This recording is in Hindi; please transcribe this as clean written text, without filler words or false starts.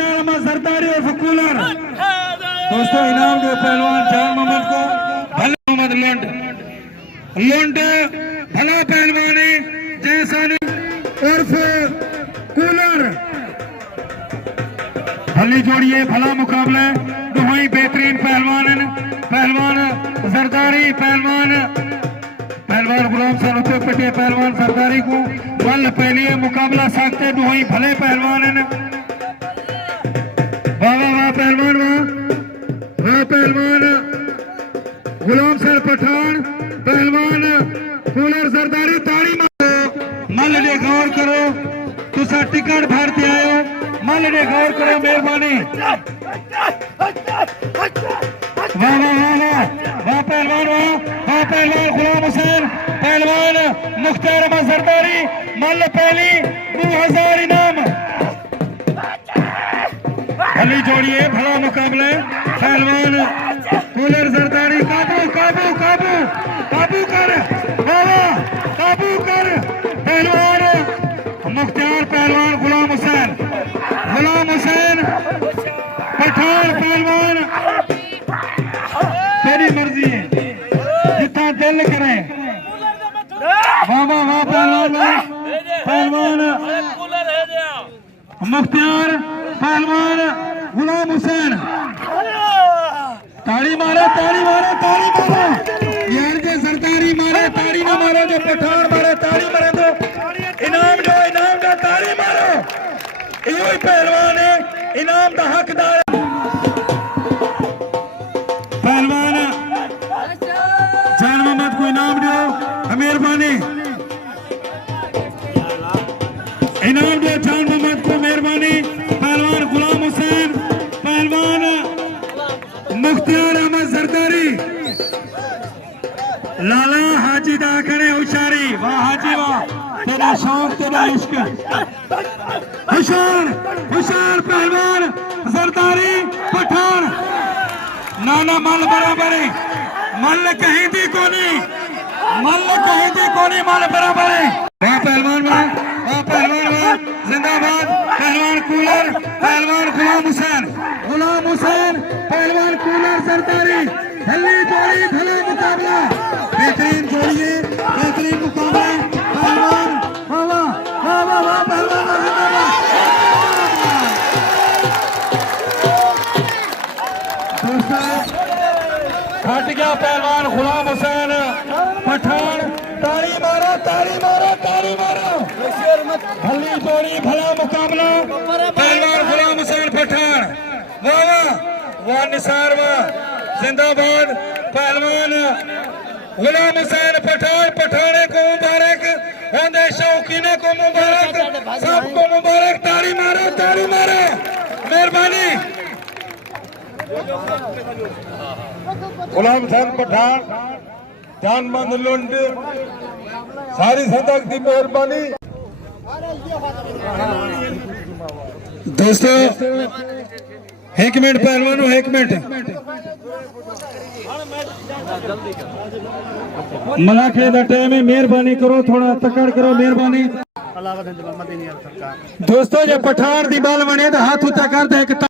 मुख्तार अहमद जरदारी और फकूलर। दोस्तों इनाम दो पहलवान जान मोहम्मद को, भला मोहम्मद लुंड भला पहलवानी जैसानी उर्फ कूलर। भली जोड़िए भला मुकाबला दुहाई बेहतरीन पहलवान जरदारी पहलवान गुलाम सन उत्ते पटे पहलवान जरदारी को बल पहली मुकाबला सकते दुहाई भले पहलवान वाह वाह पहलवान वाह पहलवान गुलाम सर पठान पहलवान कूलर जरदारी। ताड़ी मारो मल ने गौर करो, तुसा टिकट भरते आयो, मल ने गौर करो मेहरबानी। वाह पहलवान पहलवान गुलाम हुसैन पहलवान मुख्तार अहमद जरदारी मल पहली 2000 इनाम। भली जोड़िए भला मुकाबला पहलवान कूलर जरदारी। काबू काबू काबू काबू कर काबू कर पहलवान मुख्तार पहलवान गुलाम हुसैन पठान पहलवान। तेरी मर्जी है जितना दिल करे। वाह पहलवान मुख्तार पहलवान गुलाम हुसैन। ताड़ी मारो यार जो सरदारी मारे ताड़ी ना मारो, जो पठान मारे ताड़ी मारे तो इनाम दो ताड़ी मारो। यो ही पहलवान है इनाम का हकदार। पहलवान जान मोहम्मद को इनाम दो मेहरबानी। इनाम दो जान मोहम्मद को मेहरबानी। पहलवान गुलाम हुसैन पहलवान मुख्तार अहमद जरदारी। लाला हाजी दा करे होशियारी। वाह हाजी वाह, तेरा शौक तेरा इश्क। होशियार पहलवान जरदारी पठान। नाना मल बराबर है, मल कहीं दी कोनी मल बराबर है। वाह पहलवान जिंदाबाद। पहलवान कूलर पहलवान गुलाम हुसैन पहलवान कूलर जरदारी। भली जोड़ी भला मुकाबला बेहतरीन जोड़िए बेहतरीन मुकाबला पहलवान। वाह पहलवान जिंदाबाद। हट गया पहलवान गुलाम हुसैन पठान। ताड़ी मारो भली जोड़ी भला मुकाबला पहलवान गुलाम हुसैन पठान। वाह निसार वाह जिंदाबाद। पहलवान गुलाम हुसैन पठाने को मुबारक, होंदे शौकीने को मुबारक, सबको मुबारक। ताड़ी मारो मेहरबानी। गुलाम हुसैन पठान जानमंद लुंड सारी संगत की मेहरबानी। दोस्तों 1 मिनट पहलवानों 1 मिनट मलाखे का टाइम है, मेहरबानी करो थोड़ा तकड़ करो मेहरबानी। दोस्तों जो पठान की बल बने तो हाथ उच्चा कर दे।